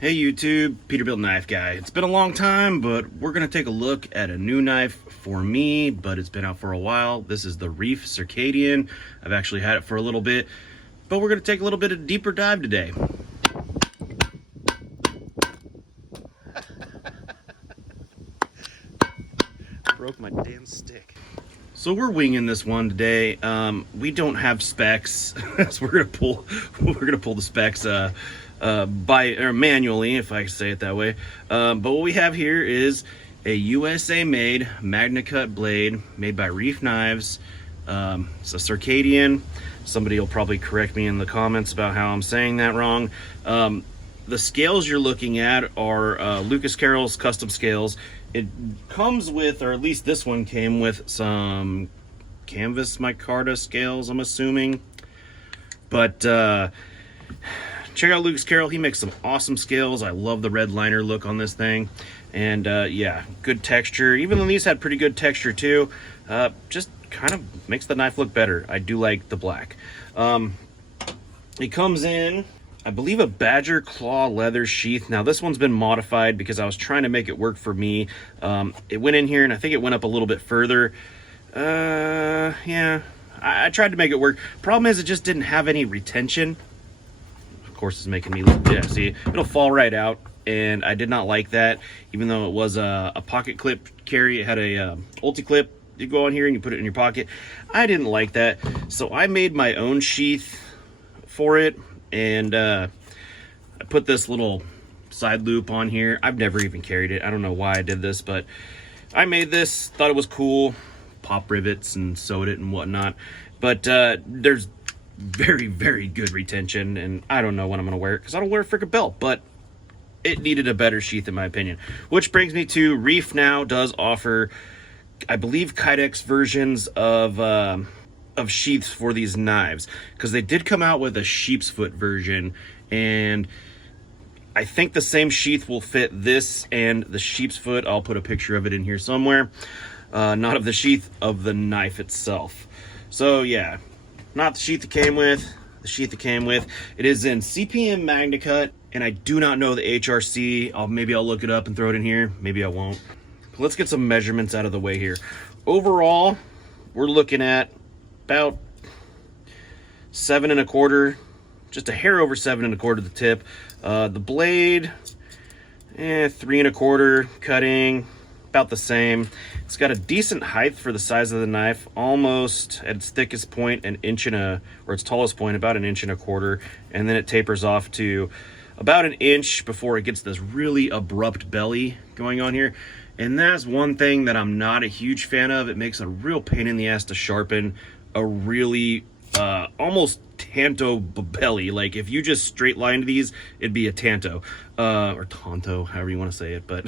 Hey YouTube, Peterbilt Knife Guy. It's been a long time, but we're gonna take a look at a new knife for me, but it's been out for a while. This is the REIFF CIRCADIan. I've actually had it for a little bit, but we're gonna take a little bit of a deeper dive today. Broke my damn stick. So we're winging this one today. We don't have specs, so we're gonna pull the specs manually, if I say it that way. But what we have here is a USA made Magna Cut blade made by REIFF Knives. It's a Circadian. Somebody will probably correct me in the comments about how I'm saying that wrong. The scales you're looking at are Lucas Carroll's custom scales. It comes with, or at least this one came with, some canvas micarta scales, I'm assuming. But check out Lucas Carroll. He makes some awesome scales. I love the red liner look on this thing. And yeah, good texture. Even though these had pretty good texture too, just kind of makes the knife look better. I do like the black. It comes in, I believe, a badger claw leather sheath. Now this one's been modified because I was trying to make it work for me. It went in here and I think it went up a little bit further. Yeah, I tried to make it work. Problem is it just didn't have any retention. Of course, it's making me look, yeah, see, it'll fall right out, and I did not like that. Even though it was a pocket clip carry, it had a ulti clip. You go on here and you put it in your pocket. I didn't like that, so I made my own sheath for it, and I put this little side loop on here. I've never even carried it. I don't know why I did this, but I made this, thought it was cool. Pop rivets and sewed it and whatnot, but there's very, very good retention, and I don't know when I'm gonna wear it because I don't wear a freaking belt, but it needed a better sheath in my opinion. Which brings me to REIFF now does offer, I believe, Kydex versions of sheaths for these knives, because they did come out with a sheep's foot version, and I think the same sheath will fit this and the sheep's foot. I'll put a picture of it in here somewhere. Not of the sheath, of the knife itself. So yeah, not the sheath it came with, the sheath it came with. It is in CPM Magna Cut, and I do not know the HRC. Maybe I'll look it up and throw it in here. Maybe I won't. But let's get some measurements out of the way here. Overall, we're looking at about 7 1/4, just a hair over 7 1/4 the tip. The blade, 3 1/4 cutting, about the same. It's got a decent height for the size of the knife, almost at its thickest point or its tallest point about 1 1/4 inches, and then it tapers off to about 1 inch before it gets this really abrupt belly going on here. And that's one thing that I'm not a huge fan of. It makes a real pain in the ass to sharpen a really almost tanto belly. Like if you just straight lined these, it'd be a tanto or tonto, however you want to say it, but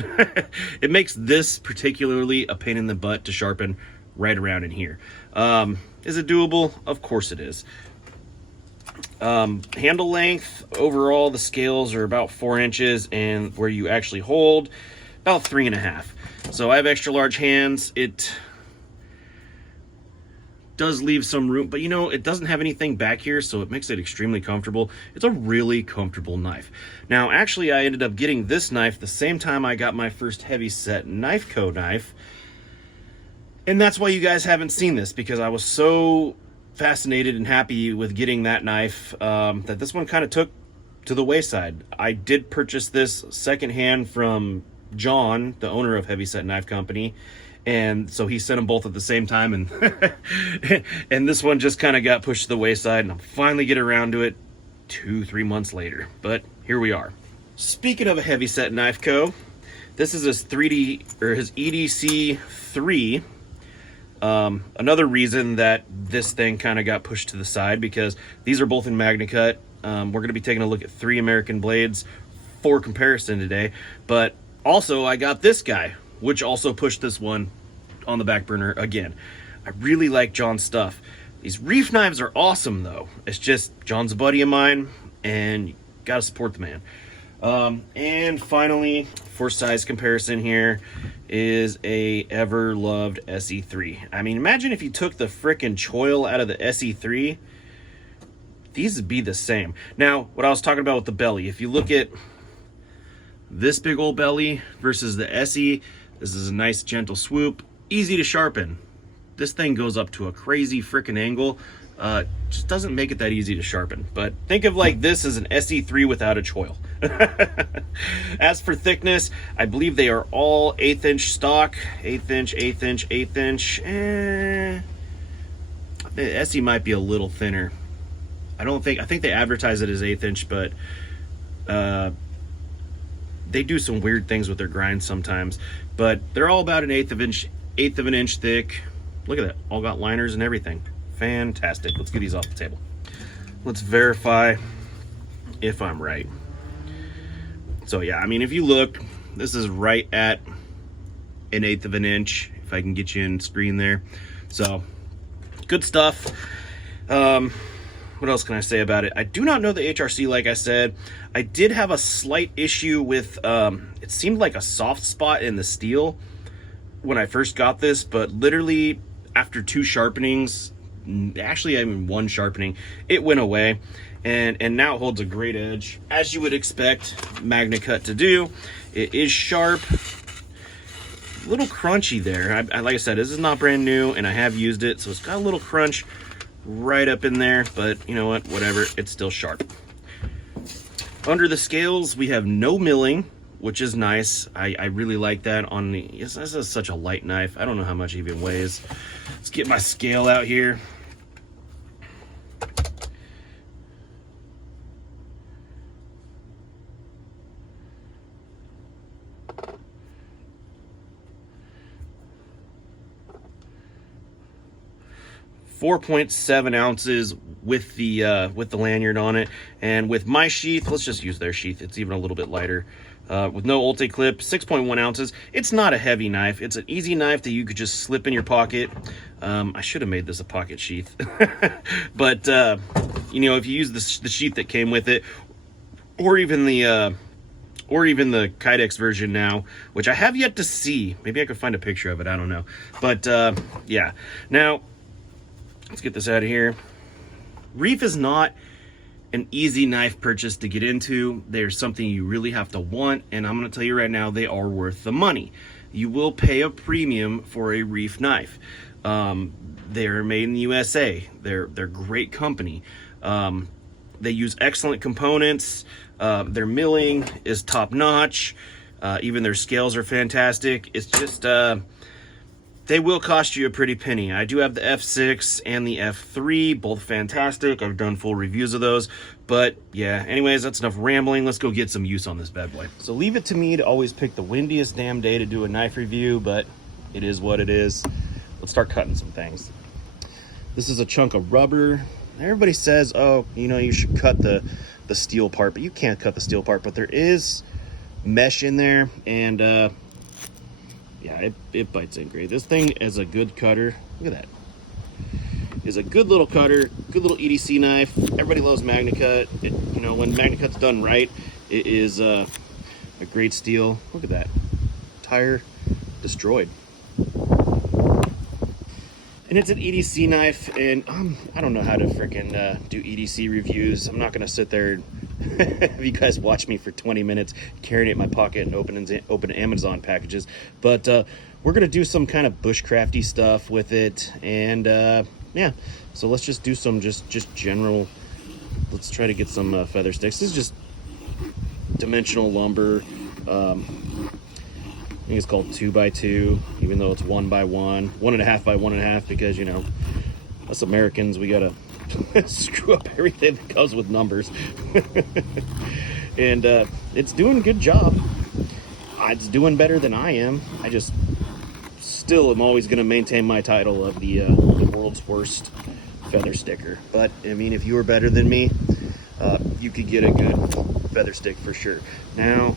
it makes this particularly a pain in the butt to sharpen right around in here. Is it doable? Of course it is. Handle length, overall the scales are about 4 inches, and where you actually hold, about 3.5. So I have extra large hands. It does leave some room, but you know, it doesn't have anything back here, so it makes it extremely comfortable. It's a really comfortable knife. Now actually, I ended up getting this knife the same time I got my first Heavyset Knife Co knife, and that's why you guys haven't seen this, because I was so fascinated and happy with getting that knife that this one kind of took to the wayside. I did purchase this secondhand from John, the owner of Heavyset Knife Company, and so he sent them both at the same time, and and this one just kind of got pushed to the wayside, and I'll finally get around to it 2-3 months later, but here we are. Speaking of a Heavyset Knife Co., this is his his EDC 3. Another reason that this thing kind of got pushed to the side, because these are both in Magna Cut. We're going to be taking a look at 3 American blades for comparison today, but also I got this guy, which also pushed this one on the back burner again. I really like John's stuff. These REIFF knives are awesome though. It's just, John's a buddy of mine, and you gotta support the man. And finally, for size comparison here, is a ever-loved SE3. I mean, imagine if you took the frickin' choil out of the SE3, these would be the same. Now, what I was talking about with the belly, if you look at this big old belly versus the SE. This is a nice gentle swoop, easy to sharpen. This thing goes up to a crazy freaking angle. Just doesn't make it that easy to sharpen. But think of like this as an SE3 without a choil. As for thickness, I believe they are all 1/8 inch stock. 1/8 inch, 1/8 inch, 1/8 inch. The SE might be a little thinner. I think they advertise it as 1/8 inch, but they do some weird things with their grinds sometimes. But they're all about an 1/8 of an inch thick. Look at that, all got liners and everything. Fantastic. Let's get these off the table. Let's verify if I'm right. So yeah, I mean, if you look, this is right at an 1/8 of an inch, if I can get you in screen there. So good stuff. What else can I say about it? I do not know the HRC, like I said. I did have a slight issue with, it seemed like a soft spot in the steel when I first got this, but literally after 2 sharpenings, actually I mean 1 sharpening, it went away, and now it holds a great edge, as you would expect MagnaCut to do. It is sharp, a little crunchy there. Like I said, this is not brand new, and I have used it, so it's got a little crunch right up in there, but you know what, whatever, it's still sharp. Under the scales, we have no milling, which is nice. I really like that on the, this is such a light knife. I don't know how much it even weighs. Let's get my scale out here. .7 ounces with the lanyard on it, and with my sheath, let's just use their sheath. It's even a little bit lighter. With no Ulte clip, 6.1 ounces. It's not a heavy knife. It's an easy knife that you could just slip in your pocket. I should have made this a pocket sheath, but you know, if you use the sheath that came with it, or even the Kydex version now, which I have yet to see. Maybe I could find a picture of it. I don't know, but yeah. Now, let's get this out of here. REIFF is not an easy knife purchase to get into. They're something you really have to want, and I'm going to tell you right now, they are worth the money. You will pay a premium for a REIFF knife. They're made in the USA. They're great company. They use excellent components. Their milling is top notch. Even their scales are fantastic. It's just they will cost you a pretty penny. I do have the F6 and the F3, both fantastic. I've done full reviews of those. But yeah, anyways, that's enough rambling. Let's go get some use on this bad boy. So leave it to me to always pick the windiest damn day to do a knife review, but it is what it is. Let's start cutting some things. This is a chunk of rubber. Everybody says, oh, you know, you should cut the steel part, but you can't cut the steel part. But there is mesh in there, and yeah, it bites in great. This thing is a good cutter. Look at that. Is a good little cutter, good little EDC knife. Everybody loves MagnaCut. You know, when MagnaCut's done right, it is a great steel. Look at that. Tire destroyed. And it's an EDC knife, and I don't know how to freaking do EDC reviews. I'm not gonna sit there and have you guys watch me for 20 minutes carrying it in my pocket and open Amazon packages. But we're gonna do some kind of bushcrafty stuff with it, and yeah. So let's just do some just general. Let's try to get some feather sticks. This is just dimensional lumber. I think it's called 2x2, even though it's 1x1, 1.5 by 1.5, because, you know, us Americans, we gotta screw up everything that comes with numbers. And it's doing a good job. It's doing better than I am. I just still am always gonna maintain my title of the world's worst feather sticker. But I mean, if you were better than me, you could get a good feather stick for sure. Now,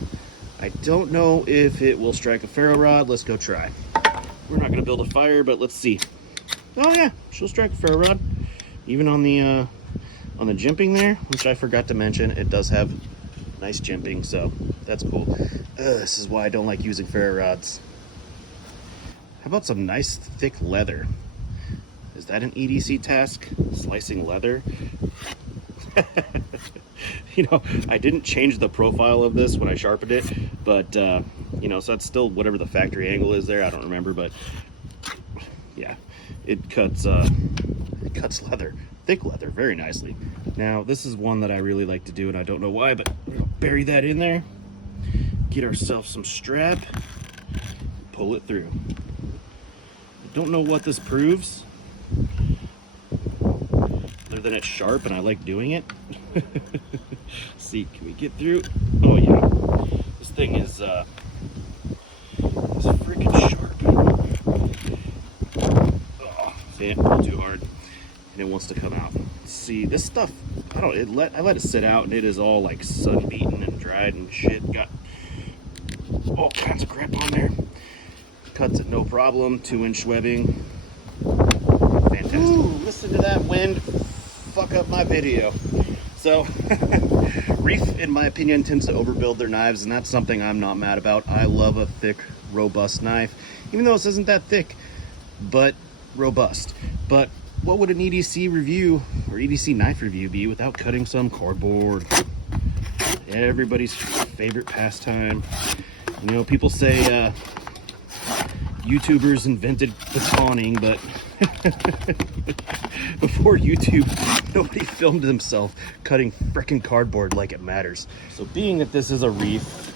I don't know if it will strike a ferro rod. Let's go try. We're not gonna build a fire, but let's see. Oh yeah, she'll strike a ferro rod. Even on the jimping there, which I forgot to mention, it does have nice jimping, so that's cool. This is why I don't like using ferro rods. How about some nice thick leather? Is that an EDC task? Slicing leather? You know, I didn't change the profile of this when I sharpened it, but you know, so that's still whatever the factory angle is there. I don't remember, but yeah, it cuts leather, thick leather, very nicely. Now, this is one that I really like to do, and I don't know why, but we're gonna bury that in there, get ourselves some strap, pull it through. I don't know what this proves, other than it's sharp and I like doing it. See, can we get through? Oh yeah, this thing is freaking sharp. Oh, see, it pulled too hard, and it wants to come out. See, this stuff, I let it sit out, and it is all like sun beaten and dried and shit. Got all kinds of crap on there. Cuts it no problem. 2-inch webbing. Fantastic. Ooh, listen to that wind fuck up my video. So, Reiff, in my opinion, tends to overbuild their knives, and that's something I'm not mad about. I love a thick, robust knife, even though this isn't that thick, but robust. But what would an EDC review or EDC knife review be without cutting some cardboard? Everybody's favorite pastime. You know, people say YouTubers invented batoning, but before YouTube, nobody filmed themselves cutting frickin' cardboard like it matters. So being that this is a Reiff,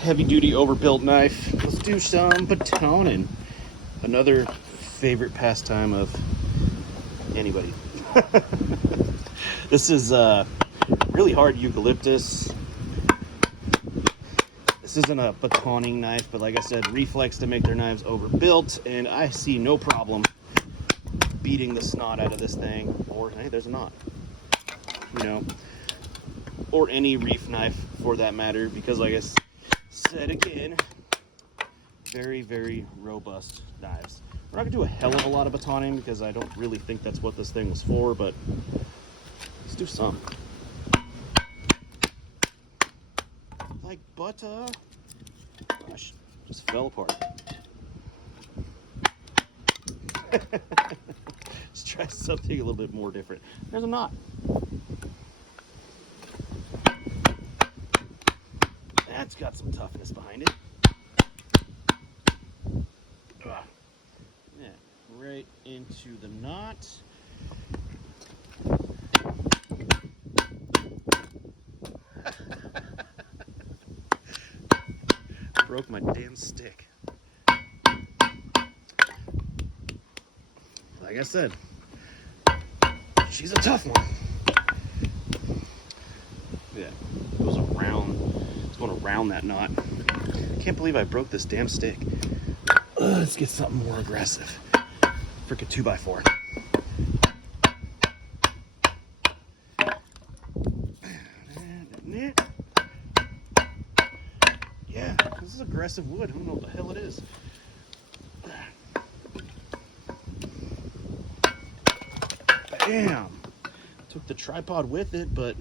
heavy-duty overbuilt knife, let's do some batoning. Another favorite pastime of anybody. This is really hard eucalyptus. This isn't a batoning knife, but like I said, Reiff likes to make their knives overbuilt, and I see no problem beating the snot out of this thing. Or, hey, there's a knot. You know, or any Reiff knife for that matter, because like I said again, very, very robust knives. We're not gonna do a hell of a lot of batoning because I don't really think that's what this thing was for, but let's do some. Like butter. Gosh, just fell apart. Let's try something a little bit more different. There's a knot. That's got some toughness behind it. Yeah, right into the knot. Broke my damn stick. Like I said, she's a tough one. Yeah, it goes around. It's going around that knot. Can't believe I broke this damn stick. Let's get something more aggressive. Frickin' 2x4. Yeah, this is aggressive wood. I don't know what the hell it is. Bam! Took the tripod with it, but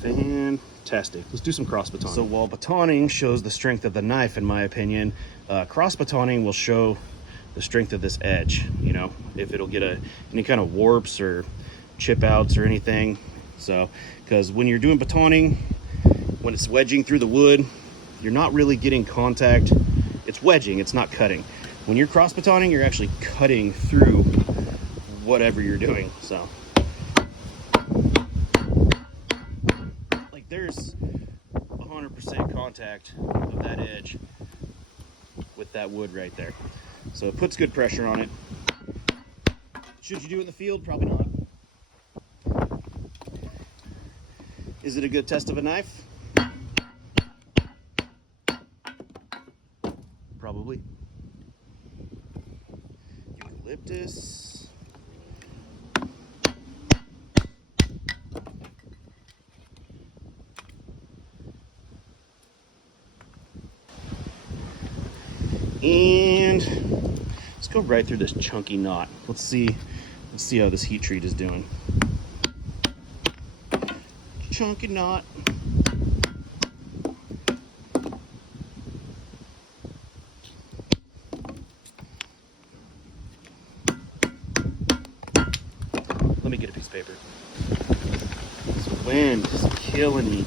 fantastic. Let's do some cross batoning. So while batoning shows the strength of the knife, in my opinion, cross batoning will show the strength of this edge. You know, if it'll get any kind of warps or chip outs or anything. So, because when you're doing batoning, when it's wedging through the wood, you're not really getting contact. It's wedging, it's not cutting. When you're cross batoning, you're actually cutting through whatever you're doing. So, like, there's 100% contact of that edge with that wood right there. So it puts good pressure on it. Should you do it in the field? Probably not. Is it a good test of a knife? Probably. Eucalyptus. And let's go right through this chunky knot. Let's see how this heat treat is doing. Chunky knot. get a piece of paper. This wind is killing me.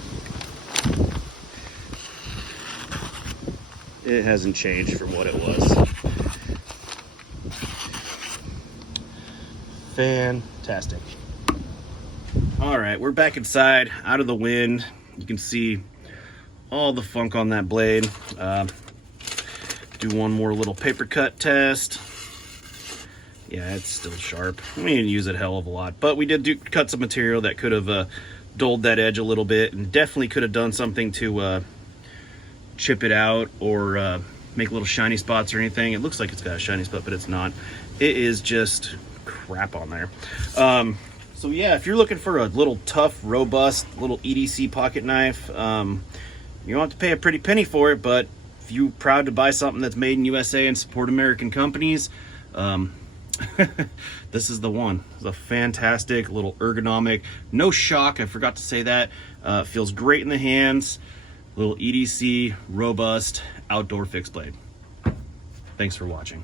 It hasn't changed from what it was. Fantastic. All right, we're back inside, out of the wind. You can see all the funk on that blade. Do one more little paper cut test. Yeah, it's still sharp. We didn't use it a hell of a lot, but we did cut some material that could have dulled that edge a little bit, and definitely could have done something to chip it out or make little shiny spots or anything. It looks like it's got a shiny spot, but it's not. It is just crap on there. So yeah, if you're looking for a little tough, robust, little EDC pocket knife, you don't have to pay a pretty penny for it, but if you're proud to buy something that's made in USA and support American companies, this is the one. It's a fantastic little ergonomic, no shock, I forgot to say that. Feels great in the hands. Little EDC, robust, outdoor fixed blade. Thanks for watching.